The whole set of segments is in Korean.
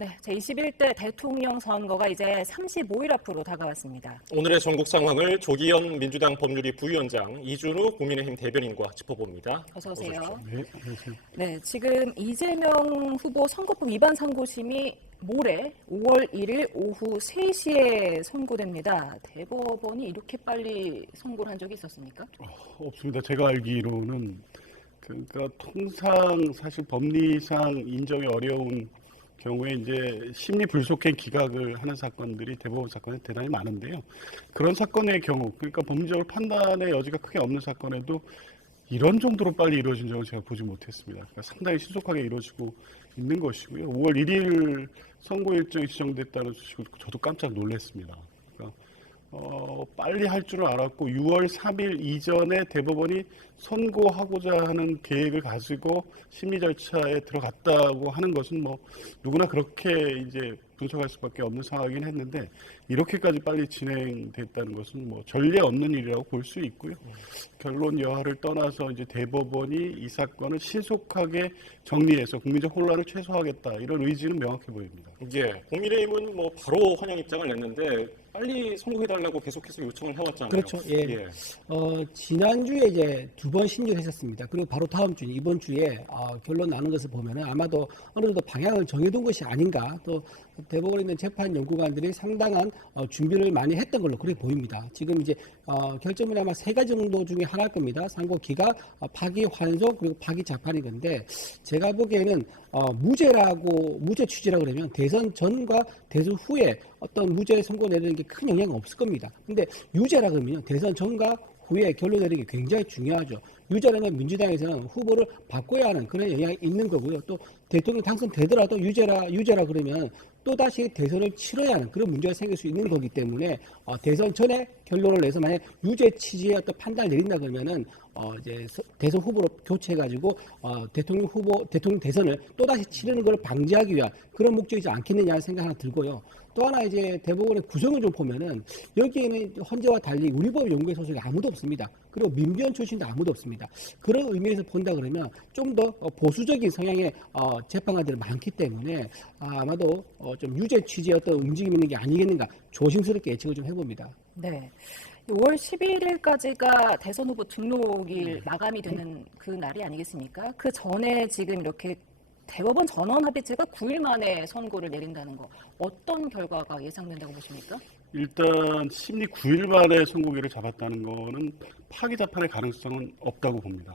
네, 제21대 대통령 선거가 이제 35일 앞으로 다가왔습니다. 오늘의 전국 상황을 조기현 민주당 법률위 부위원장, 이준우 국민의힘 대변인과 짚어봅니다. 어서 오세요. 네, 안녕하세요. 네, 지금 이재명 후보 선거법 위반 선고심이 모레 5월 1일 오후 3시에 선고됩니다. 대법원이 이렇게 빨리 선고를 한 적이 있었습니까? 없습니다. 제가 알기로는 그러니까 통상 사실 법리상 인정이 어려운 경우에 이제 심리 불속행 기각을 하는 사건들이 대법원 사건에 대단히 많은데요. 그런 사건의 경우, 그러니까 법리적으로 판단의 여지가 크게 없는 사건에도 이런 정도로 빨리 이루어진 적은 제가 보지 못했습니다. 그러니까 상당히 신속하게 이루어지고 있는 것이고요. 5월 1일 선고 일정이 지정됐다는 소식을 저도 깜짝 놀랐습니다. 그러니까 빨리 할 줄은 알았고 6월 3일 이전에 대법원이 선고하고자 하는 계획을 가지고 심리 절차에 들어갔다고 하는 것은 뭐 누구나 그렇게 이제 분석할 수밖에 없는 상황이긴 했는데 이렇게까지 빨리 진행됐다는 것은 뭐 전례 없는 일이라고 볼 수 있고요. 결론 여하를 떠나서 이제 대법원이 이 사건을 신속하게 정리해서 국민적 혼란을 최소화하겠다 이런 의지는 명확해 보입니다. 예, 국민의힘은 뭐 바로 환영 입장을 냈는데 빨리 선고해달라고 계속해서 요청을 해왔잖아요. 그렇죠. 예. 지난주에 이제 2번 심리를 했었습니다. 그리고 바로 다음 주, 이번 주에 결론 나는 것을 보면은 아마도 어느 정도 방향을 정해둔 것이 아닌가. 또 대법원에 있는 재판 연구관들이 상당한 준비를 많이 했던 걸로 그렇게 보입니다. 지금 이제 결정은 아마 3가지 정도 중에 하나일 겁니다. 상고 기각, 파기 환송, 그리고 파기 재판인 건데 제가 보기에는 무죄 취지라고 그러면 대선 전과 대선 후에 어떤 무죄 선고 내리는 게 큰 영향은 없을 겁니다. 근데 유죄라 그러면요. 대선 전과 후에 결론 내리는 게 굉장히 중요하죠. 유죄라면 민주당에서는 후보를 바꿔야 하는 그런 영향이 있는 거고요. 또 대통령 당선되더라도 유죄라 그러면 또다시 대선을 치러야 하는 그런 문제가 생길 수 있는 거기 때문에 대선 전에 결론을 내서 만약 유죄 취지의 어떤 판단을 내린다 그러면은 이제 대선 후보로 교체해가지고 대통령 대선을 또다시 치르는 걸 방지하기 위한 그런 목적이지 않겠느냐 생각 하나 들고요. 또 하나 이제 대법원의 구성을 좀 보면은 여기에는 헌재와 달리 우리법 연구회 소속이 아무도 없습니다. 그리고 민변 출신도 아무도 없습니다. 그런 의미에서 본다 그러면 좀 더 보수적인 성향의 재판관들이 많기 때문에 아마도 좀 유죄 취지의 어떤 움직임이 있는 게 아니겠는가 조심스럽게 예측을 좀 해봅니다. 네. 5월 11일까지가 대선 후보 등록일 마감이 되는 그 날이 아니겠습니까? 그 전에 지금 이렇게 대법원 전원 합의체가 9일 만에 선고를 내린다는 거 어떤 결과가 예상된다고 보십니까? 일단 심리 9일 만에 선고기를 잡았다는 거는 파기 재판의 가능성은 없다고 봅니다.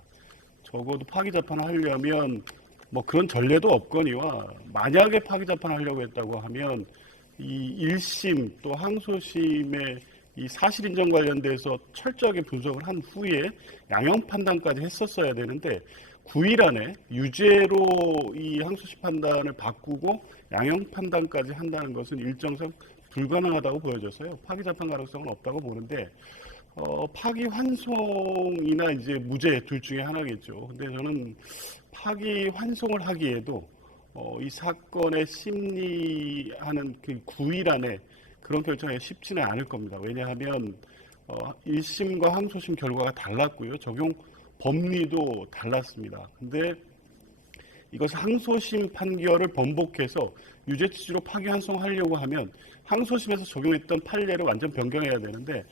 적어도 파기 재판을 하려면 뭐 그런 전례도 없거니와 만약에 파기 재판을 하려고 했다고 하면 이 1심 또 항소심의 이 사실 인정 관련돼서 철저하게 분석을 한 후에 양형 판단까지 했었어야 되는데 9일 안에 유죄로 이 항소심 판단을 바꾸고 양형 판단까지 한다는 것은 일정상 불가능하다고 보여져서요. 파기 재판 가능성은 없다고 보는데 파기 환송이나 이제 무죄 둘 중에 하나겠죠. 근데 저는 파기 환송을 하기에도 이 사건의 심리하는 그 9일 안에 그런 결정이 쉽지는 않을 겁니다. 왜냐하면 1심과 항소심 결과가 달랐고요. 적용 법리도 달랐습니다. 근데 이것을 항소심 판결을 번복해서 유죄 취지로 파기환송하려고 하면 항소심에서 적용했던 판례를 완전 변경해야 되는데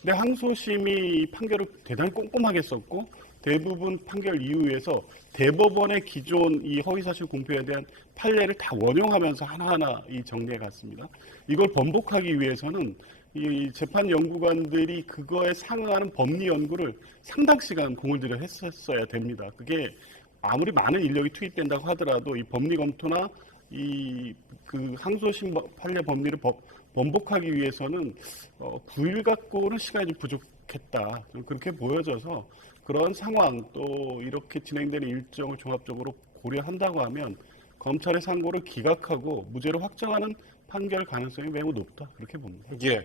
근데 항소심이 판결을 대단히 꼼꼼하게 썼고 대부분 판결 이후에서 대법원의 기존 이 허위사실 공표에 대한 판례를 다 원용하면서 하나하나 이 정리해 갔습니다. 이걸 번복하기 위해서는 이 재판 연구관들이 그거에 상응하는 법리 연구를 상당 시간 공을 들여 했었어야 됩니다. 그게 아무리 많은 인력이 투입된다고 하더라도 이 법리 검토나 이 그 항소심 판례 법리를 번복하기 위해서는 9일 갖고는 시간이 부족했다. 좀 그렇게 보여져서 그런 상황 또 이렇게 진행되는 일정을 종합적으로 고려한다고 하면 검찰의 상고를 기각하고 무죄로 확정하는 판결 가능성이 매우 높다 그렇게 봅니다. 예,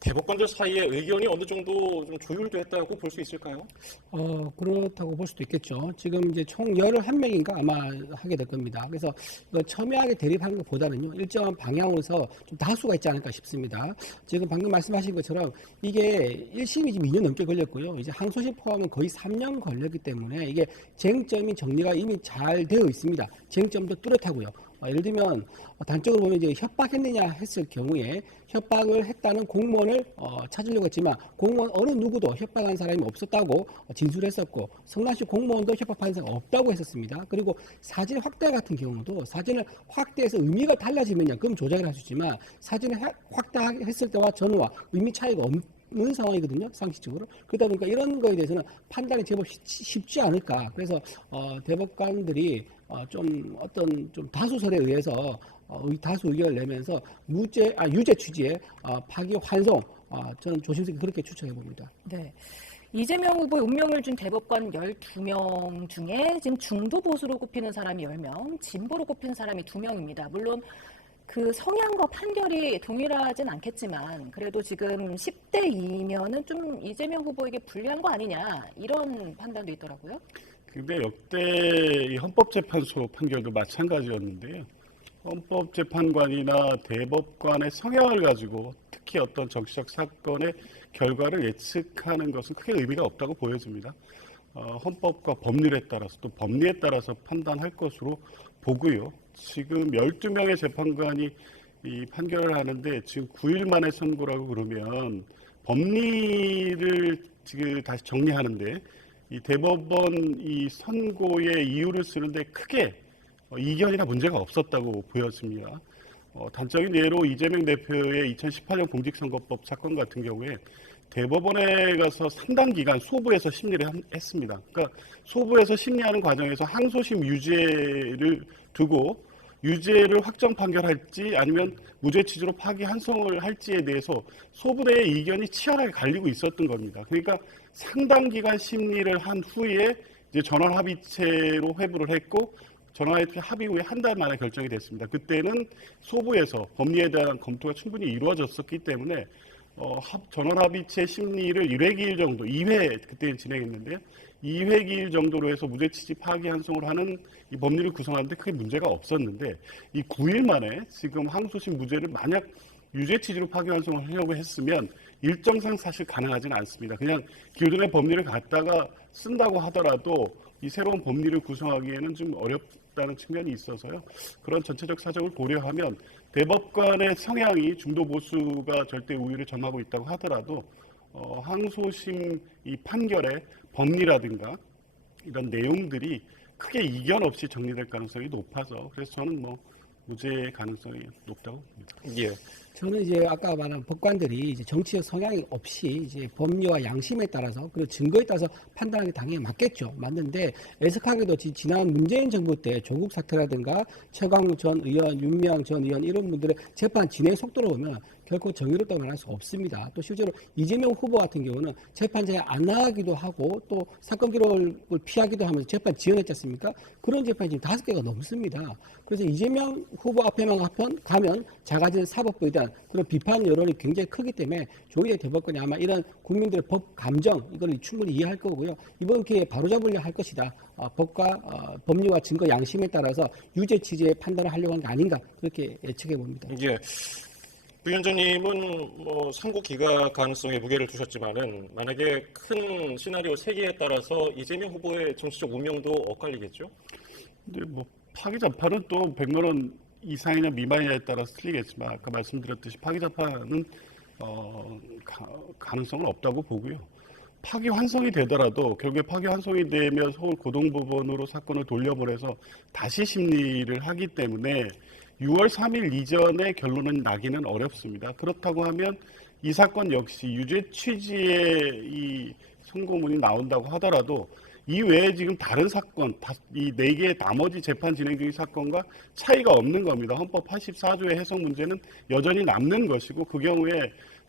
대법관들 사이에 의견이 어느 정도 좀 조율됐다고 볼 수 있을까요? 그렇다고 볼 수도 있겠죠. 지금 이제 총 11명인가 아마 하게 될 겁니다. 그래서 첨예하게 대립하는 것보다는요, 일정한 방향으로서 좀 다수가 있지 않을까 싶습니다. 지금 방금 말씀하신 것처럼 이게 1심이 지금 2년 넘게 걸렸고요. 이제 항소심 포함은 거의 3년 걸렸기 때문에 이게 쟁점인 정리가 이미 잘 되어 있습니다. 쟁점도 뚜렷하고요. 예를 들면 단적으로 보면 이제 협박했느냐 했을 경우에 협박을 했다는 공무원을 찾으려고 했지만 공무원 어느 누구도 협박한 사람이 없었다고 진술했었고 성남시 공무원도 협박한 사람이 없다고 했었습니다. 그리고 사진 확대 같은 경우도 사진을 확대해서 의미가 달라지면요, 그럼 조작을 할 수 있지만 사진을 확대했을 때와 전후와 의미 차이가 없는 상황이거든요, 상식적으로. 그러다 보니까 이런 거에 대해서는 판단이 제법 쉽지 않을까. 그래서 대법관들이 좀 다수설에 의해서 다수 의견을 내면서 유죄 취지의 파기 환송, 저는 조심스럽게 그렇게 추천해 봅니다. 네. 이재명 후보의 운명을 준 대법관 12명 중에 지금 중도 보수로 꼽히는 사람이 10명, 진보로 꼽히는 사람이 2명입니다. 물론 그 성향과 판결이 동일하진 않겠지만 그래도 지금 10대 2면은 좀 이재명 후보에게 불리한 거 아니냐 이런 판단도 있더라고요. 근데 역대 이 헌법재판소 판결도 마찬가지였는데요. 헌법재판관이나 대법관의 성향을 가지고 특히 어떤 정치적 사건의 결과를 예측하는 것은 크게 의미가 없다고 보여집니다. 헌법과 법률에 따라서 또 법리에 따라서 판단할 것으로 보고요. 지금 12명의 재판관이 이 판결을 하는데 지금 9일 만에 선고라고 그러면 법리를 지금 다시 정리하는데 이 대법원 이 선고의 이유를 쓰는데 크게 이견이나 문제가 없었다고 보였습니다. 단적인 예로 이재명 대표의 2018년 공직선거법 사건 같은 경우에 대법원에 가서 상당 기간 소부에서 심리를 했습니다. 그러니까 소부에서 심리하는 과정에서 항소심 유죄를 두고 유죄를 확정 판결할지 아니면 무죄 취지로 파기 환송을 할지에 대해서 소부 내의 이견이 치열하게 갈리고 있었던 겁니다. 그러니까 상당 기간 심리를 한 후에 이제 전원 합의체로 회부를 했고 전원 합의 후에 한 달 만에 결정이 됐습니다. 그때는 소부에서 법리에 대한 검토가 충분히 이루어졌었기 때문에 전원 합의체 심리를 1회기일 정도, 2회 그때 진행했는데요. 2회 기일 정도로 해서 무죄 취지 파기 환송을 하는 이 법리를 구성하는데 크게 문제가 없었는데 이 9일 만에 지금 항소심 무죄를 만약 유죄 취지로 파기 환송을 하려고 했으면 일정상 사실 가능하지는 않습니다. 그냥 기존의 법리를 갖다가 쓴다고 하더라도 이 새로운 법리를 구성하기에는 좀 어렵다는 측면이 있어서요. 그런 전체적 사정을 고려하면 대법관의 성향이 중도 보수가 절대 우위를 점하고 있다고 하더라도 항소심 이 판결의 법리라든가 이런 내용들이 크게 이견 없이 정리될 가능성이 높아서 그래서 저는 무죄 가능성이 높다고 봅니다. 예. 저는 이제 아까 말한 법관들이 이제 정치적 성향이 없이 이제 법리와 양심에 따라서 그리고 증거에 따라서 판단하기 당연히 맞겠죠. 맞는데 애석하게도 지난 문재인 정부 때 조국 사태라든가 최광욱 전 의원, 윤미향 전 의원 이런 분들의 재판 진행 속도를 보면 결코 정의롭다고 말할 수 없습니다. 또 실제로 이재명 후보 같은 경우는 재판장에 안 나가기도 하고 또 사건 기록을 피하기도 하면서 재판 지연했지 않습니까? 그런 재판이 지금 5개가 넘습니다. 그래서 이재명 후보 앞에만 가면 작아진 사법부에 대한 그런 비판 여론이 굉장히 크기 때문에 조희대 대법관이 아마 이런 국민들의 법 감정 이걸 충분히 이해할 거고요. 이번 기회에 바로잡으려 할 것이다. 법리와 증거 양심에 따라서 유죄 취지의 판단을 하려고 한 게 아닌가 그렇게 예측해 봅니다. 예. 위원장님은 선고 기각 가능성에 무게를 두셨지만은 만약에 큰 시나리오 3개에 따라서 이재명 후보의 정치적 운명도 엇갈리겠죠? 근데 파기 재판은 또 100만 원 이상이냐 미만이냐에 따라서 틀리겠지만 아까 말씀드렸듯이 파기 재판은 가능성은 없다고 보고요. 파기 환송이 되더라도 결국에 파기 환송이 되면 서울 고등법원으로 사건을 돌려보내서 다시 심리를 하기 때문에 6월 3일 이전에 결론은 나기는 어렵습니다. 그렇다고 하면 이 사건 역시 유죄 취지의 이 선고문이 나온다고 하더라도 이 외에 지금 다른 사건, 이 4개의 나머지 재판 진행 중인 사건과 차이가 없는 겁니다. 헌법 84조의 해석 문제는 여전히 남는 것이고 그 경우에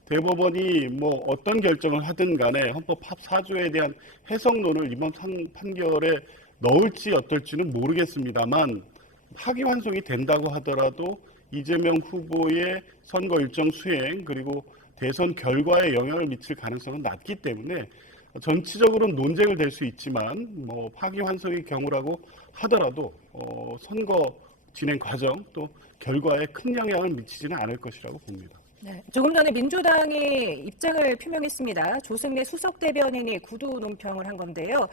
대법원이 어떤 결정을 하든 간에 헌법 84조에 대한 해석론을 이번 판결에 넣을지 어떨지는 모르겠습니다만 파기 환송이 된다고 하더라도 이재명 후보의 선거 일정 수행 그리고 대선 결과에 영향을 미칠 가능성은 낮기 때문에 전체적으로는 논쟁을 될 수 있지만 파기 환송의 경우라고 하더라도 선거 진행 과정 또 결과에 큰 영향을 미치지는 않을 것이라고 봅니다. 네, 조금 전에 민주당이 입장을 표명했습니다. 조승래 수석 대변인이 구두 논평을 한 건데요.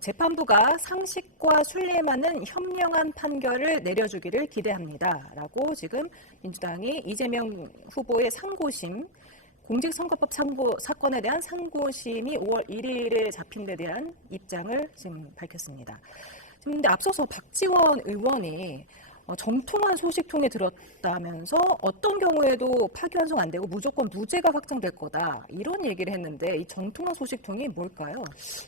재판부가 상식과 순리에 맞는 현명한 판결을 내려주기를 기대합니다라고 지금 민주당이 이재명 후보의 상고심, 공직선거법 사건에 대한 상고심이 5월 1일에 잡힌 데 대한 입장을 지금 밝혔습니다. 근데 앞서서 박지원 의원이 정통한 소식통에 들었다면서 어떤 경우에도 파기환송 안 되고 무조건 무죄가 확정될 거다 이런 얘기를 했는데 이 정통한 소식통이 뭘까요?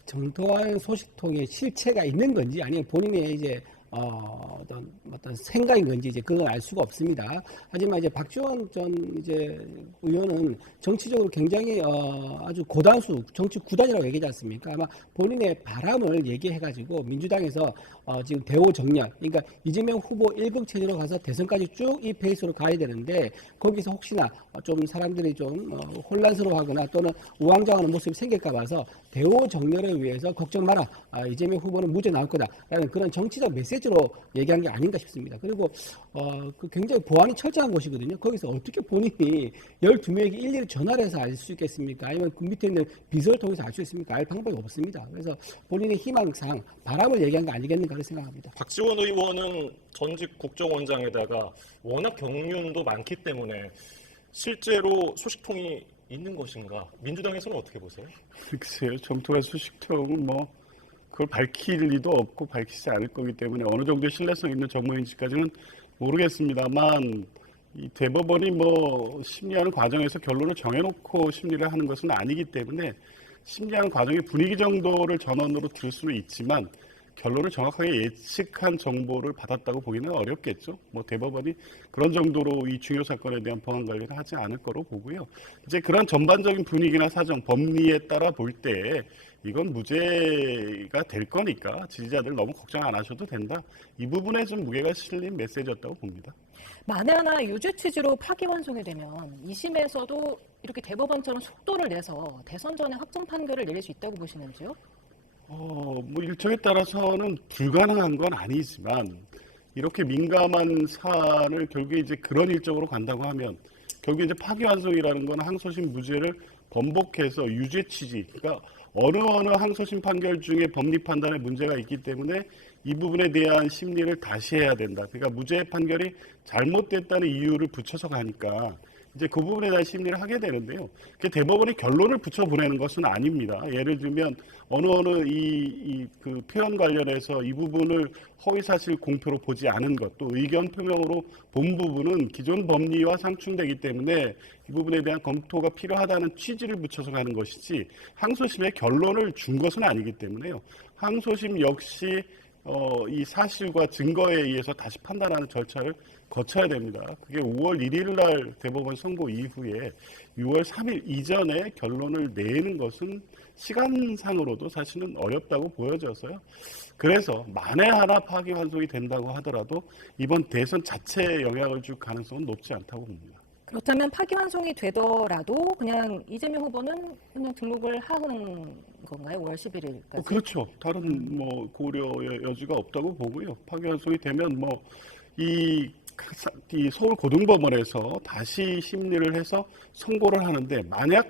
정통한 소식통에 실체가 있는 건지 아니면 본인의 이제 어떤 생각인 건지 이제 그건 알 수가 없습니다. 하지만 이제 박지원 전 이제 의원은 정치적으로 굉장히 아주 고단수 정치 구단이라고 얘기하지 않습니까? 아마 본인의 바람을 얘기해가지고 민주당에서 지금 대오 정렬, 그러니까 이재명 후보 1국 체제로 가서 대선까지 쭉 이 페이스로 가야 되는데 거기서 혹시나 좀 사람들이 좀 혼란스러워하거나 또는 우왕좌왕하는 모습이 생길까 봐서 대오 정렬을 위해서 걱정 마라. 이재명 후보는 무죄 나올 거다라는 그런 정치적 메시지로 얘기한 게 아닌가 싶습니다. 그리고 굉장히 보안이 철저한 곳이거든요. 거기서 어떻게 본인이 12명에게 일일이 전화를 해서 알 수 있겠습니까? 아니면 그 밑에 있는 비서를 통해서 알 수 있습니까? 알 방법이 없습니다. 그래서 본인의 희망상 바람을 얘기한 거 아니겠는가 생각합니다. 박지원 의원은 전직 국정원장에다가 워낙 경륜도 많기 때문에 실제로 소식통이 있는 것인가? 민주당에서는 어떻게 보세요? 글쎄요. 정통한 소식통은 뭐 그걸 밝힐 리도 없고 밝히지 않을 거기 때문에 어느 정도의 신뢰성 있는 정보인지까지는 모르겠습니다만 이 대법원이 뭐 심리하는 과정에서 결론을 정해놓고 심리를 하는 것은 아니기 때문에 심리하는 과정의 분위기 정도를 전원으로 들 수는 있지만 결론을 정확하게 예측한 정보를 받았다고 보기는 어렵겠죠. 뭐 대법원이 그런 정도로 이 중요 사건에 대한 보안 관리를 하지 않을 거로 보고요. 이제 그런 전반적인 분위기나 사정, 법리에 따라 볼 때 이건 무죄가 될 거니까 지지자들 너무 걱정 안 하셔도 된다. 이 부분에 좀 무게가 실린 메시지였다고 봅니다. 만에 하나 유죄 취지로 파기환송이 되면 2심에서도 이렇게 대법원처럼 속도를 내서 대선 전에 확정 판결을 내릴 수 있다고 보시는지요? 뭐 일정에 따라서는 불가능한 건 아니지만 이렇게 민감한 사안을 결국에 이제 그런 일정으로 간다고 하면 결국에 이제 파기환송이라는 건 항소심 무죄를 번복해서 유죄 취지, 그러니까 어느 항소심 판결 중에 법리 판단에 문제가 있기 때문에 이 부분에 대한 심리를 다시 해야 된다. 그러니까 무죄 판결이 잘못됐다는 이유를 붙여서 가니까 이제 그 부분에 대한 심리를 하게 되는데요. 대법원이 결론을 붙여보내는 것은 아닙니다. 예를 들면 어느 그 표현 관련해서 이 부분을 허위사실 공표로 보지 않은 것, 또 의견 표명으로 본 부분은 기존 법리와 상충되기 때문에 이 부분에 대한 검토가 필요하다는 취지를 붙여서 가는 것이지 항소심의 결론을 준 것은 아니기 때문에요. 항소심 역시 이 사실과 증거에 의해서 다시 판단하는 절차를 거쳐야 됩니다. 그게 5월 1일 날 대법원 선고 이후에 6월 3일 이전에 결론을 내는 것은 시간상으로도 사실은 어렵다고 보여져서요. 그래서 만에 하나 파기환송이 된다고 하더라도 이번 대선 자체에 영향을 줄 가능성은 높지 않다고 봅니다. 그렇다면 파기환송이 되더라도 그냥 이재명 후보는 그냥 등록을 하는 건가요? 5월 11일까지? 그렇죠. 다른 뭐 고려의 여지가 없다고 보고요. 파기환송이 되면 뭐 이 서울 고등법원에서 다시 심리를 해서 선고를 하는데 만약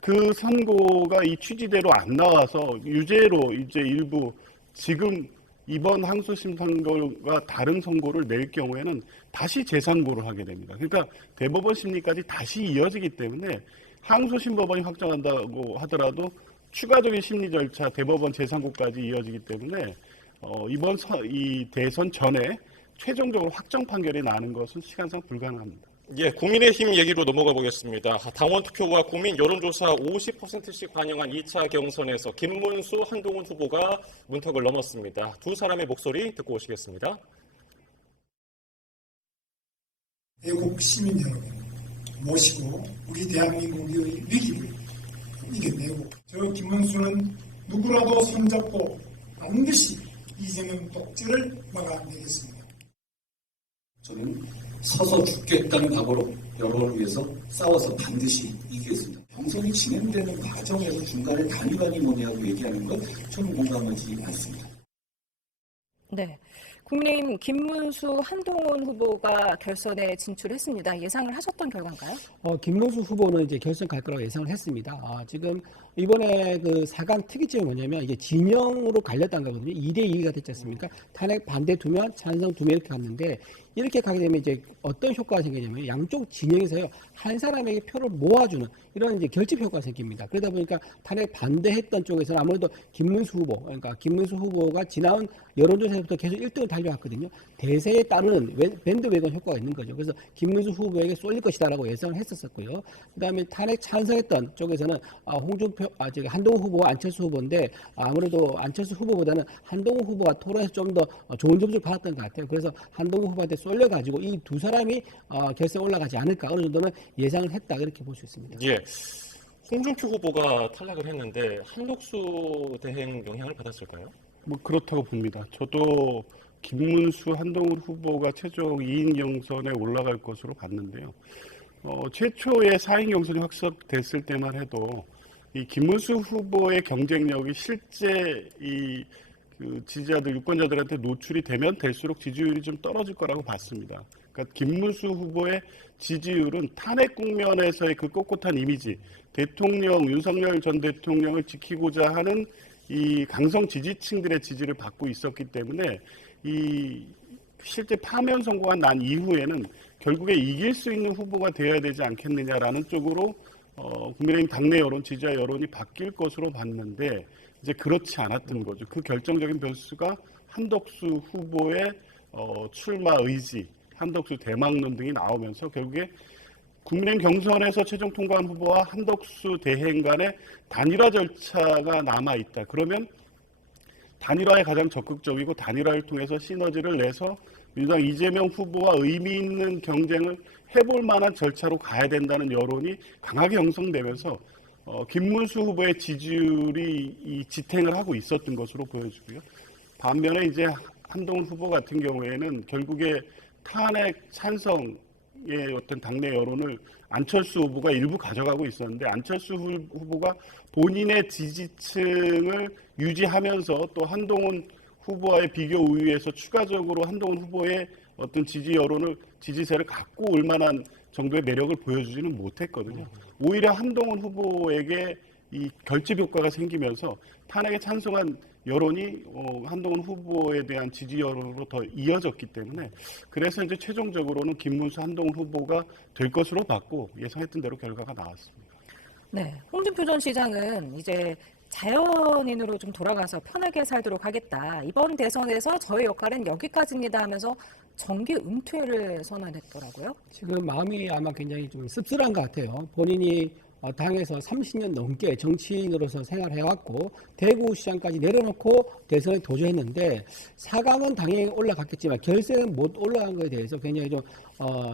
그 선고가 이 취지대로 안 나와서 유죄로 이제 일부 지금 이번 항소심 선고가 다른 선고를 낼 경우에는 다시 재선고를 하게 됩니다. 그러니까 대법원 심리까지 다시 이어지기 때문에 항소심 법원이 확정한다고 하더라도 추가적인 심리 절차 대법원 재선고까지 이어지기 때문에 이번 이 대선 전에 최종적으로 확정 판결이 나는 것은 시간상 불가능합니다. 예, 국민의힘 얘기로 넘어가 보겠습니다. 당원 투표와 국민 여론조사 50%씩 반영한 2차 경선에서 김문수, 한동훈 후보가 문턱을 넘었습니다. 두 사람의 목소리 듣고 오시겠습니다. 애국 시민 여러분 모시고 우리 대한민국의 위기를 이겨내고 저 김문수는 누구라도 손잡고 반드시 이재명 독재를 막아내겠습니다. 저는 서서 죽겠다는 각오로 여론을 위해서 싸워서 반드시 이기겠습니다. 경선이 진행되는 과정에서 중간에 단일화니 뭐냐고 얘기하는 건 저는 공감하지 않습니다. 네. 국민의힘 김문수, 한동훈 후보가 결선에 진출했습니다. 예상을 하셨던 결과인가요? 김문수 후보는 이제 결선 갈 거라고 예상을 했습니다. 지금 이번에 그 4강 특이점이 뭐냐면 이게 진영으로 갈렸다는 거거든요. 2대2가 됐지 않습니까? 탄핵 반대 2명, 찬성 2명 이렇게 갔는데 이렇게 가게 되면 이제 어떤 효과가 생기냐면 양쪽 진영에서요 한 사람에게 표를 모아주는 이런 이제 결집 효과가 생깁니다. 그러다 보니까 탄핵 반대했던 쪽에서는 아무래도 김문수 후보, 그러니까 김문수 후보가 지나온 여론조사에서부터 계속 1등을 달려왔거든요. 대세에 따르는 밴드웨건 효과가 있는 거죠. 그래서 김문수 후보에게 쏠릴 것이다라고 예상을 했었었고요. 그다음에 탄핵 찬성했던 쪽에서는 한동훈 후보와 안철수 후보인데 아무래도 안철수 후보보다는 한동훈 후보가 토론에서 좀 더 좋은 점수를 받았던 것 같아요. 그래서 한동훈 후보한테 쏠려가지고 이 두 사람이 결선에 올라가지 않을까 어느 정도는 예상을 했다 이렇게 볼 수 있습니다. 예. 홍준표 후보가 탈락을 했는데 한독수 대행 영향을 받았을까요? 뭐 그렇다고 봅니다. 저도 김문수, 한동훈 후보가 최종 2인 경선에 올라갈 것으로 봤는데요. 최초의 4인 경선이 확정됐을 때만 해도 이 김문수 후보의 경쟁력이 실제 그 지지자들, 유권자들한테 노출이 되면 될수록 지지율이 좀 떨어질 거라고 봤습니다. 그러니까 김문수 후보의 지지율은 탄핵 국면에서의 그 꼿꼿한 이미지, 윤석열 전 대통령을 지키고자 하는 이 강성 지지층들의 지지를 받고 있었기 때문에 이 실제 파면 선고가 난 이후에는 결국에 이길 수 있는 후보가 되어야 되지 않겠느냐라는 쪽으로 국민의힘 당내 여론, 지지자 여론이 바뀔 것으로 봤는데 이제 그렇지 않았던 거죠. 그 결정적인 변수가 한덕수 후보의 출마 의지, 한덕수 대망론 등이 나오면서 결국에 국민의힘 경선에서 최종 통과한 후보와 한덕수 대행 간의 단일화 절차가 남아있다. 그러면 단일화에 가장 적극적이고 단일화를 통해서 시너지를 내서 민주당 이재명 후보와 의미 있는 경쟁을 해볼 만한 절차로 가야 된다는 여론이 강하게 형성되면서 김문수 후보의 지지율이 지탱을 하고 있었던 것으로 보여지고요. 반면에 이제 한동훈 후보 같은 경우에는 결국에 탄핵 찬성의 어떤 당내 여론을 안철수 후보가 일부 가져가고 있었는데 안철수 후보가 본인의 지지층을 유지하면서 또 한동훈 후보와의 비교 우위에서 추가적으로 한동훈 후보의 어떤 지지 여론을 지지세를 갖고 올 만한 정도의 매력을 보여주지는 못했거든요. 오히려 한동훈 후보에게 이 결집 효과가 생기면서 탄핵에 찬성한 여론이 한동훈 후보에 대한 지지 여론으로 더 이어졌기 때문에 그래서 이제 최종적으로는 김문수, 한동훈 후보가 될 것으로 봤고 예상했던 대로 결과가 나왔습니다. 네, 홍준표 전 시장은 이제 자연인으로 좀 돌아가서 편하게 살도록 하겠다. 이번 대선에서 저의 역할은 여기까지입니다 하면서 정기 은퇴를 선언했더라고요. 지금 마음이 아마 굉장히 좀 씁쓸한 것 같아요. 본인이 당에서 30년 넘게 정치인으로서 생활해왔고 대구시장까지 내려놓고 대선에 도전했는데 4강은 당연히 올라갔겠지만 결선은 못 올라간 것에 대해서 굉장히 좀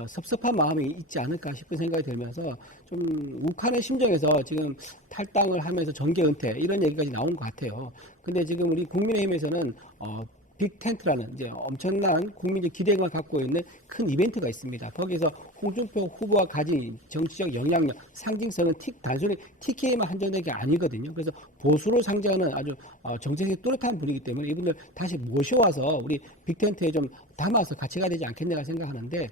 섭섭한 마음이 있지 않을까 싶은 생각이 들면서 좀 욱하는 심정에서 지금 탈당을 하면서 정계 은퇴 이런 얘기까지 나오는 것 같아요. 근데 지금 우리 국민의힘에서는 빅텐트라는 이제 엄청난 국민적 기대감을 갖고 있는 큰 이벤트가 있습니다. 거기서 홍준표 후보가 가진 정치적 영향력, 상징성은 단순히 TK에만 한정된 게 아니거든요. 그래서 보수로 상징하는 아주 정책이 뚜렷한 분이기 때문에 이분들 다시 모셔와서 우리 빅텐트에 좀 담아서 같이 가야 되지 않겠나 생각하는데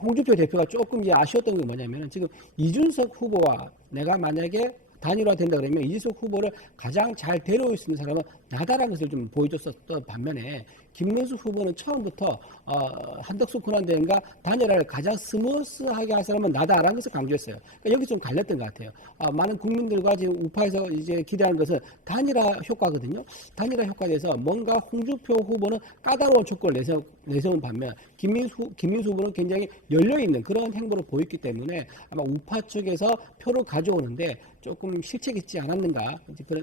홍준표 대표가 조금 이제 아쉬웠던 게 뭐냐면은 지금 이준석 후보와 내가 만약에 단일화 된다 그러면 이준석 후보를 가장 잘 데려올 수 있는 사람은 나다라는 것을 좀 보여줬었던 반면에 김문수 후보는 처음부터 한덕수 권한대행과 단일화를 가장 스무스하게 할 사람은 나다라는 것을 강조했어요. 그러니까 여기 좀 갈렸던 것 같아요. 많은 국민들과 지금 우파에서 이제 기대하는 것은 단일화 효과거든요. 단일화 효과에 대해서 뭔가 홍준표 후보는 까다로운 조건을 내세운 반면 김민수 후보는 굉장히 열려있는 그런 행보를 보였기 때문에 아마 우파 쪽에서 표를 가져오는데 조금 실책이 있지 않았는가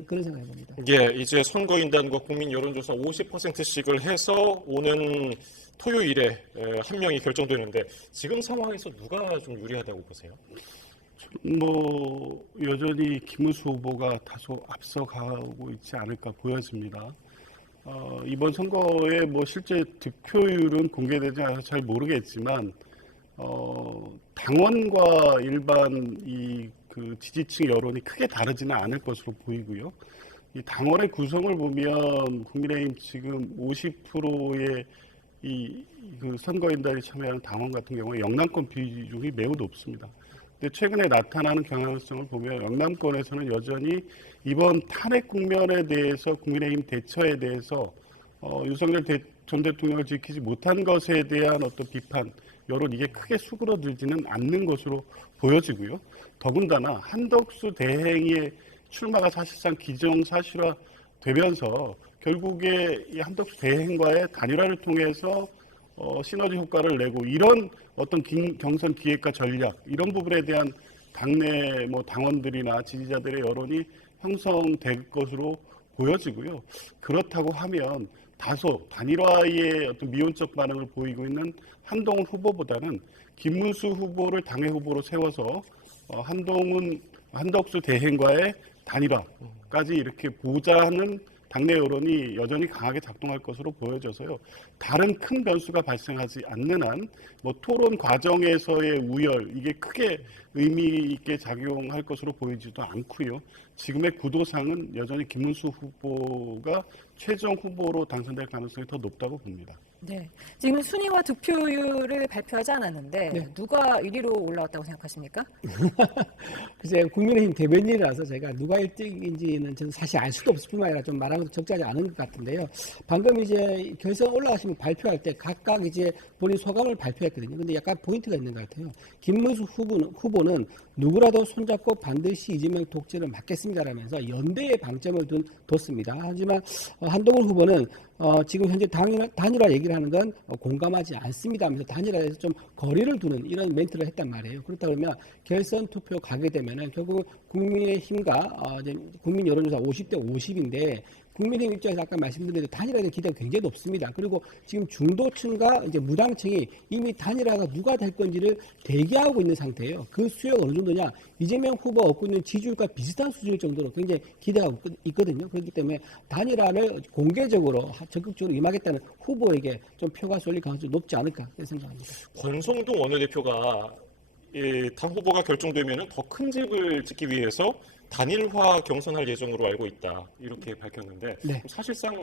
그런 생각을 봅니다. 예, 이제 선거인단과 국민 여론조사 50%씩을 해서 오는 토요일에 한 명이 결정되는데 지금 상황에서 누가 좀 유리하다고 보세요? 뭐 여전히 김문수 후보가 다소 앞서가고 있지 않을까 보여집니다. 이번 선거의 뭐 실제 득표율은 공개되지 않아서 잘 모르겠지만 당원과 일반 그 지지층 여론이 크게 다르지는 않을 것으로 보이고요. 이 당원의 구성을 보면 국민의힘 지금 50%의 그 선거인단이 참여하는 당원 같은 경우에 영남권 비중이 매우 높습니다. 근데 최근에 나타나는 경향성을 보면 영남권에서는 여전히 이번 탄핵 국면에 대해서 국민의힘 대처에 대해서 윤석열 전 대통령을 지키지 못한 것에 대한 어떤 비판, 여론 이게 크게 수그러들지는 않는 것으로 보여지고요. 더군다나 한덕수 대행의 출마가 사실상 기정사실화 되면서 결국에 이 한덕수 대행과의 단일화를 통해서 시너지 효과를 내고 이런 어떤 경선 기획과 전략 이런 부분에 대한 당내 당원들이나 지지자들의 여론이 형성될 것으로 보여지고요. 그렇다고 하면 다소 단일화의 어떤 미온적 반응을 보이고 있는 한동훈 후보보다는 김문수 후보를 당의 후보로 세워서 한덕수 대행과의 단일화까지 이렇게 보자는 당내 여론이 여전히 강하게 작동할 것으로 보여져서요. 다른 큰 변수가 발생하지 않는 한 토론 과정에서의 우열 이게 크게 의미 있게 작용할 것으로 보이지도 않고요. 지금의 구도상은 여전히 김문수 후보가 최종 후보로 당선될 가능성이 더 높다고 봅니다. 네, 지금 순위와 득표율을 발표하지 않았는데 네. 누가 1위로 올라왔다고 생각하십니까? 글쎄 국민의힘 대변인이라서 제가 누가 1등인지는 저는 사실 알 수도 없을 뿐만 아니라 좀 말하는 것도 적절하지 않은 것 같은데요. 방금 이제 결선 올라가시면 발표할 때 각각 이제 본인 소감을 발표했거든요. 근데 약간 포인트가 있는 것 같아요. 김문수 후보는 누구라도 손잡고 반드시 이재명 독재를 막겠습니다라면서 연대의 방점을 뒀습니다. 하지만 한동훈 후보는 지금 현재 단일화 얘기를 하는 건 공감하지 않습니다 하면서 단일화에서 좀 거리를 두는 이런 멘트를 했단 말이에요. 그렇다 그러면 결선 투표 가게 되면은 결국 국민의힘과 국민 여론조사 50대 50인데 국민의힘 입장에서 아까 말씀드린 대로 단일화에 대한 기대가 굉장히 높습니다. 그리고 지금 중도층과 이제 무당층이 이미 단일화가 누가 될 건지를 대기하고 있는 상태예요. 그 수요가 어느 정도냐? 이재명 후보가 얻고 있는 지지율과 비슷한 수준일 정도로 굉장히 기대하고 있거든요. 그렇기 때문에 단일화를 공개적으로 적극적으로 임하겠다는 후보에게 좀 표가 쏠릴 가능성이 높지 않을까 생각합니다. 권성동 원내대표가 당 후보가 결정되면 더 큰 집을 짓기 위해서 단일화 경선할 예정으로 알고 있다 이렇게 밝혔는데 네. 사실상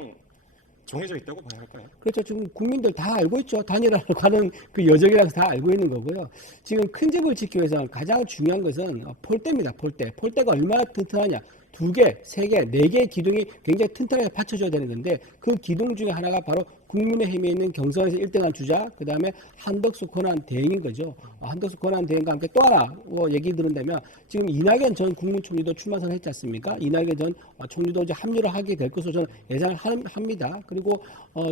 정해져 있다고 봐야 할까요? 그렇죠. 지금 국민들 다 알고 있죠. 단일화로 가는 그 여정이라서 다 알고 있는 거고요. 지금 큰 집을 짓기 위해서 가장 중요한 것은 폴대입니다. 폴대. 폴대가 얼마나 튼튼하냐. 2개, 3개, 4개의 기둥이 굉장히 튼튼하게 받쳐줘야 되는 건데 그 기둥 중에 하나가 바로 국민의힘에 있는 경선에서 1등한 주자, 그 다음에 한덕수 권한 대행인 거죠. 한덕수 권한 대행과 함께 또 하나 얘기 들은다면 지금 이낙연 전 국무총리도 출마 선언했지 않습니까? 이낙연 전 총리도 이제 합류를 하게 될 것으로 저는 예상을 합니다. 그리고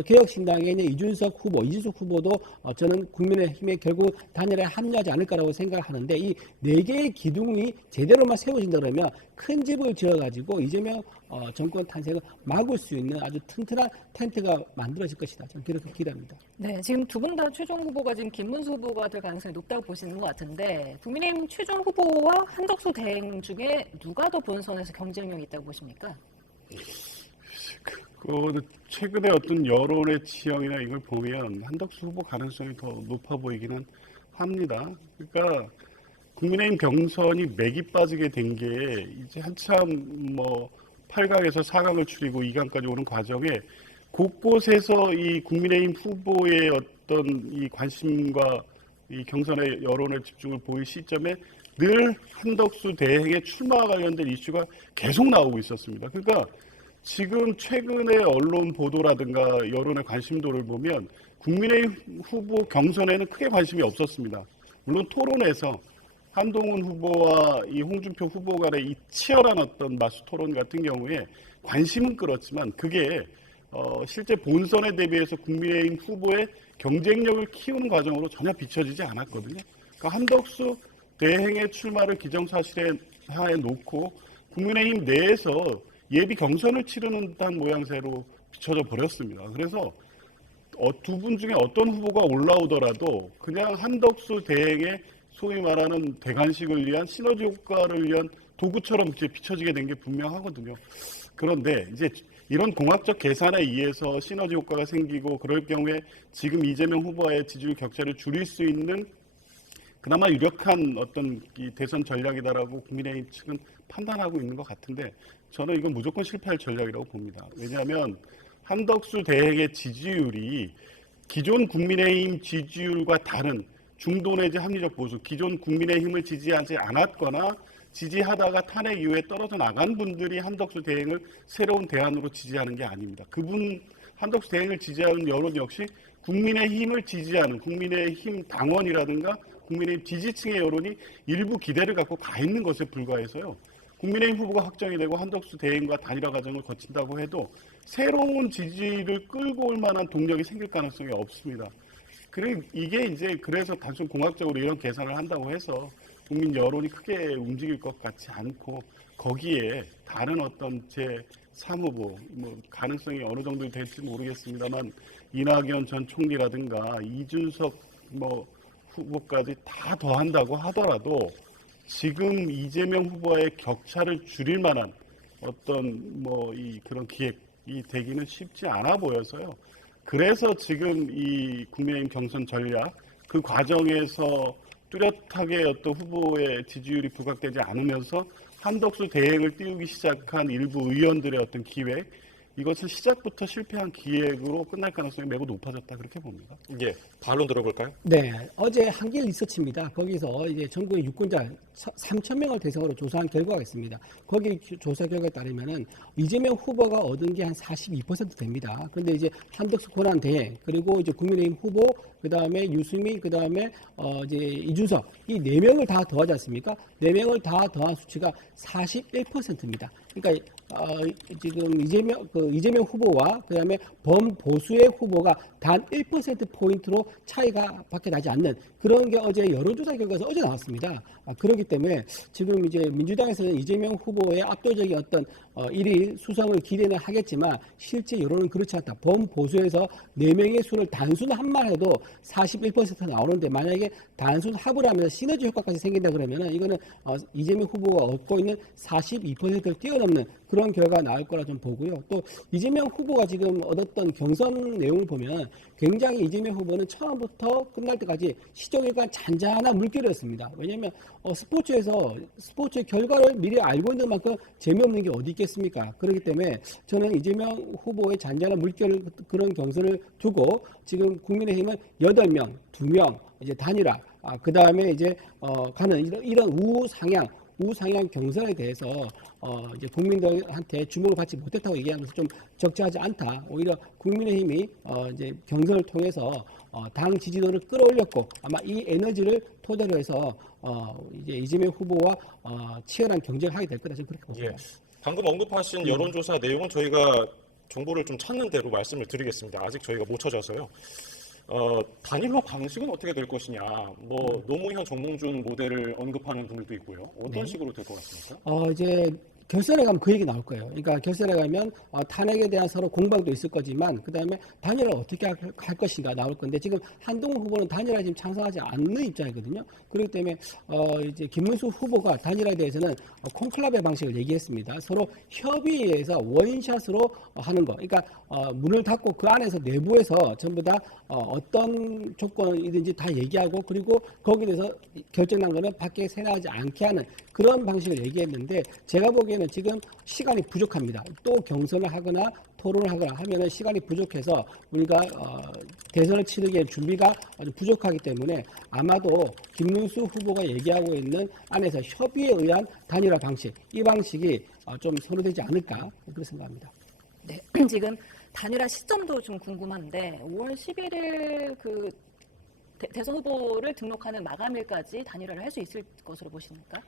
개혁신당에 있는 이준석 후보도 저는 국민의힘에 결국 단일화에 합류하지 않을까라고 생각을 하는데 이 4개의 기둥이 제대로만 세워진다 그러면 큰 집을 지어가지고 이재명 정권 탄생을 막을 수 있는 아주 튼튼한 텐트가 만들어질 것이다. 저는 그렇게 기대합니다. 네, 지금 두 분 다 최종 후보가 지금 김문수 후보가 될 가능성이 높다고 보시는 것 같은데 국민의힘 최종 후보와 한덕수 대행 중에 누가 더 본선에서 경쟁력이 있다고 보십니까? 최근에 어떤 여론의 지형이나 이걸 보면 한덕수 후보 가능성이 더 높아 보이기는 합니다. 그러니까 국민의힘 경선이 맥이 빠지게 된 게 이제 한참 8강에서 4강을 추리고 2강까지 오는 과정에 곳곳에서 이 국민의힘 후보의 어떤 이 관심과 이 경선의 여론의 집중을 보일 시점에 늘 한덕수 대행의 출마와 관련된 이슈가 계속 나오고 있었습니다. 그러니까 지금 최근의 언론 보도라든가 여론의 관심도를 보면 국민의힘 후보 경선에는 크게 관심이 없었습니다. 물론 토론에서 한동훈 후보와 이 홍준표 후보 간의 이 치열한 어떤 마수 토론 같은 경우에 관심은 끌었지만 그게 실제 본선에 대비해서 국민의힘 후보의 경쟁력을 키우는 과정으로 전혀 비춰지지 않았거든요. 그러니까 한덕수 대행의 출마를 기정사실에 놓고 국민의힘 내에서 예비 경선을 치르는 듯한 모양새로 비춰져 버렸습니다. 그래서 두 분 중에 어떤 후보가 올라오더라도 그냥 한덕수 대행의 소위 말하는 대관식을 위한 시너지 효과를 위한 도구처럼 이제 비춰지게 된 게 분명하거든요. 그런데 이제 이런 공학적 계산에 의해서 시너지 효과가 생기고 그럴 경우에 지금 이재명 후보와의 지지율 격차를 줄일 수 있는 그나마 유력한 어떤 이 대선 전략이다라고 국민의힘 측은 판단하고 있는 것 같은데 저는 이건 무조건 실패할 전략이라고 봅니다. 왜냐하면 한덕수 대행의 지지율이 기존 국민의힘 지지율과 다른 중도 내지 합리적 보수, 기존 국민의힘을 지지하지 않았거나 지지하다가 탄핵 이후에 떨어져 나간 분들이 한덕수 대행을 새로운 대안으로 지지하는 게 아닙니다. 그분 한덕수 대행을 지지하는 여론 역시 국민의힘을 지지하는 국민의힘 당원이라든가 국민의힘 지지층의 여론이 일부 기대를 갖고 가 있는 것에 불과해서요. 국민의힘 후보가 확정이 되고 한덕수 대행과 단일화 과정을 거친다고 해도 새로운 지지를 끌고 올 만한 동력이 생길 가능성이 없습니다. 이게 이제 그래서 단순 공학적으로 이런 계산을 한다고 해서 국민 여론이 크게 움직일 것 같지 않고 거기에 다른 어떤 제3후보 뭐 가능성이 어느 정도 될지 모르겠습니다만 이낙연 전 총리라든가 이준석 뭐 후보까지 다 더한다고 하더라도 지금 이재명 후보와의 격차를 줄일 만한 어떤 뭐 그런 기획이 되기는 쉽지 않아 보여서요. 그래서 지금 이 국민의힘 경선 전략 그 과정에서 뚜렷하게 어떤 후보의 지지율이 부각되지 않으면서 한덕수 대행을 띄우기 시작한 일부 의원들의 어떤 기획 이것은 시작부터 실패한 기획으로 끝날 가능성이 매우 높아졌다 그렇게 봅니다. 예, 반론 들어볼까요? 네, 어제 한길 리서치입니다. 거기서 이제 전국의 유권자 3,000명을 대상으로 조사한 결과가 있습니다. 거기 조사 결과에 따르면은 이재명 후보가 얻은 게 한 42% 됩니다. 그런데 이제 한덕수 권한 대행 그리고 이제 국민의힘 후보 그다음에 유승민 그다음에 이제 이준석 이 네 명을 다 더하지 않습니까? 네 명을 다 더한 수치가 41%입니다. 그러니까 지금 이재명 후보와 그다음에 범보수의 후보가 단 1% 포인트로 차이가 밖에 나지 않는 그런 게 어제 여론조사 결과에서 어제 나왔습니다. 그렇기 때문에 지금 이제 민주당에서는 이재명 후보의 압도적인 어떤 1위 수성을 기대는 하겠지만 실제 여론은 그렇지 않다. 범보수에서 4명의 수를 단순 합만 해도 41% 나오는데 만약에 단순 합을 하면서 시너지 효과까지 생긴다 그러면은 이거는 이재명 후보가 얻고 있는 42%를 뛰어넘는 그런 결과가 나올 거라 좀 보고요. 또 이재명 후보가 지금 얻었던 경선 내용을 보면 굉장히 이재명 후보는 처음부터 끝날 때까지 시종일관 잔잔한 물결이었습니다. 왜냐하면 스포츠의 결과를 미리 알고 있는 만큼 재미없는 게 어디 있겠습니까? 그렇기 때문에 저는 이재명 후보의 잔잔한 물결 그런 경선을 두고 지금 국민의힘은 8명, 2명 이제 단일화, 그 다음에 이제 가는 이런 우상향 경선에 대해서 이제 국민들한테 주목을 받지 못했다고 얘기하면서 좀 적절하지 않다. 오히려 국민의힘이 이제 경선을 통해서 당 지지도를 끌어올렸고 아마 이 에너지를 토대로 해서 이제 이재명 후보와 치열한 경쟁을 하게 될 거다 저는 그렇게 봅니다. 예, 방금 언급하신 여론조사 내용은 저희가 정보를 좀 찾는 대로 말씀을 드리겠습니다. 아직 저희가 못 찾아서요. 단일화 방식은 어떻게 될 것이냐. 뭐 노무현 정몽준 모델을 언급하는 분들도 있고요. 어떤 식으로 될 것 같습니까? 이제 결선에 가면 그 얘기 나올 거예요. 그러니까 결선에 가면 탄핵에 대한 서로 공방도 있을 거지만 그다음에 단일화 어떻게 할 것인가 나올 건데 지금 한동훈 후보는 단일화 지금 찬성하지 않는 입장이거든요. 그렇기 때문에 이제 김문수 후보가 단일화에 대해서는 콘클라베 방식을 얘기했습니다. 서로 협의해서 원샷으로 하는 거. 그러니까 문을 닫고 그 안에서 내부에서 전부 다 어떤 조건이든지 다 얘기하고 그리고 거기에 대해서 결정난 거는 밖에 새나가지 않게 하는 그런 방식을 얘기했는데 제가 보기에는 지금 시간이 부족합니다. 또 경선을 하거나 토론을 하거나 하면은 시간이 부족해서 우리가 대선을 치르기에 준비가 아주 부족하기 때문에 아마도 김문수 후보가 얘기하고 있는 안에서 협의에 의한 단일화 방식, 이 방식이 좀 선호되지 않을까 그렇게 생각합니다. 네, 지금 단일화 시점도 좀 궁금한데 5월 11일 그 대선 후보를 등록하는 마감일까지 단일화를 할 수 있을 것으로 보십니까?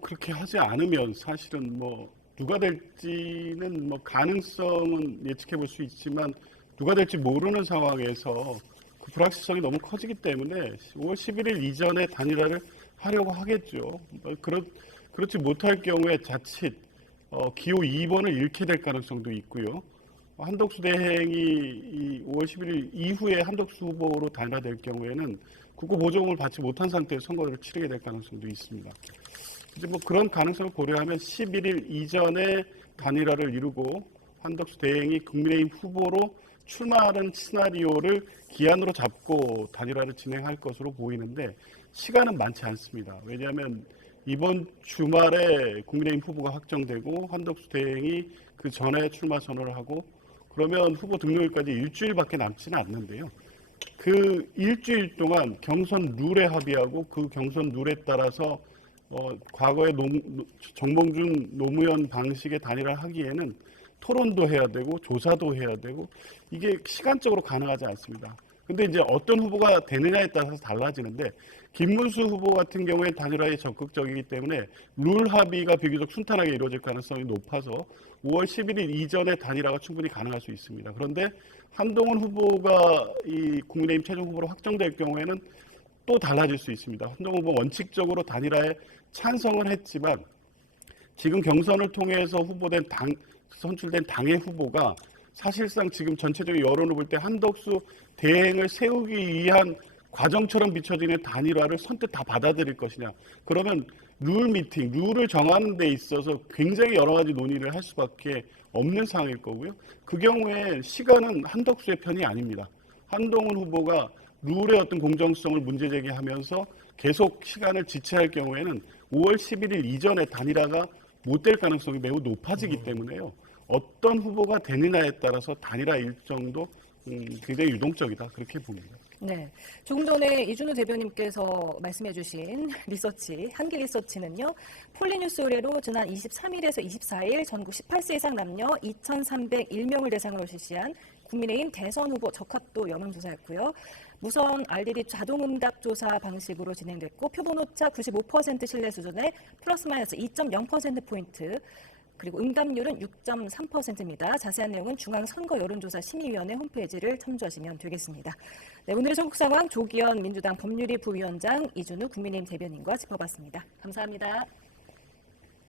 그렇게 하지 않으면 사실은 뭐 누가 될지는 뭐 가능성은 예측해 볼 수 있지만 누가 될지 모르는 상황에서 그 불확실성이 너무 커지기 때문에 5월 11일 이전에 단일화를 하려고 하겠죠. 그렇지 못할 경우에 자칫 기호 2번을 잃게 될 가능성도 있고요. 한덕수 대행이 이 5월 11일 이후에 한덕수 후보로 단일화될 경우에는 국고 보조금을 받지 못한 상태에서 선거를 치르게 될 가능성도 있습니다. 이제 뭐 그런 가능성을 고려하면 11일 이전에 단일화를 이루고 한덕수 대행이 국민의힘 후보로 출마하는 시나리오를 기한으로 잡고 단일화를 진행할 것으로 보이는데 시간은 많지 않습니다. 왜냐하면 이번 주말에 국민의힘 후보가 확정되고 한덕수 대행이 그 전에 출마 선언을 하고 그러면 후보 등록일까지 일주일밖에 남지는 않는데요. 그 일주일 동안 경선 룰에 합의하고 그 경선 룰에 따라서 과거의 정몽준 노무현 방식의 단일화를 하기에는 토론도 해야 되고 조사도 해야 되고 이게 시간적으로 가능하지 않습니다. 근데 이제 어떤 후보가 되느냐에 따라서 달라지는데 김문수 후보 같은 경우에 단일화에 적극적이기 때문에 룰 합의가 비교적 순탄하게 이루어질 가능성이 높아서 5월 11일 이전에 단일화가 충분히 가능할 수 있습니다. 그런데 한동훈 후보가 이 국민의힘 최종 후보로 확정될 경우에는 또 달라질 수 있습니다. 한동훈 후보 원칙적으로 단일화에 찬성을 했지만 지금 경선을 통해서 선출된 당의 후보가 사실상 지금 전체적인 여론을 볼 때 한덕수 대행을 세우기 위한 과정처럼 비춰지는 단일화를 선뜻 다 받아들일 것이냐. 그러면 룰을 정하는 데 있어서 굉장히 여러 가지 논의를 할 수밖에 없는 상황일 거고요. 그 경우에 시간은 한덕수의 편이 아닙니다. 한동훈 후보가 룰의 어떤 공정성을 문제 제기하면서 계속 시간을 지체할 경우에는 5월 11일 이전에 단일화가 못 될 가능성이 매우 높아지기 때문에요. 어떤 후보가 되느냐에 따라서 단일화 일정도 굉장히 유동적이다 그렇게 봅니다. 네, 조금 전에 이준우 대변인께서 말씀해주신 리서치, 한기 리서치는요. 폴리뉴스 의뢰로 지난 23일에서 24일 전국 18세 이상 남녀 2,301명을 대상으로 실시한 국민의힘 대선 후보 적합도 여론조사였고요. 무선 RDD 자동응답 조사 방식으로 진행됐고 표본오차 95% 신뢰 수준에 플러스 마이너스 2.0%포인트 그리고 응답률은 6.3%입니다. 자세한 내용은 중앙선거여론조사심의위원회 홈페이지를 참조하시면 되겠습니다. 네, 오늘의 전국 상황 조기현 민주당 법률위 부위원장 이준우 국민의힘 대변인과 짚어봤습니다. 감사합니다.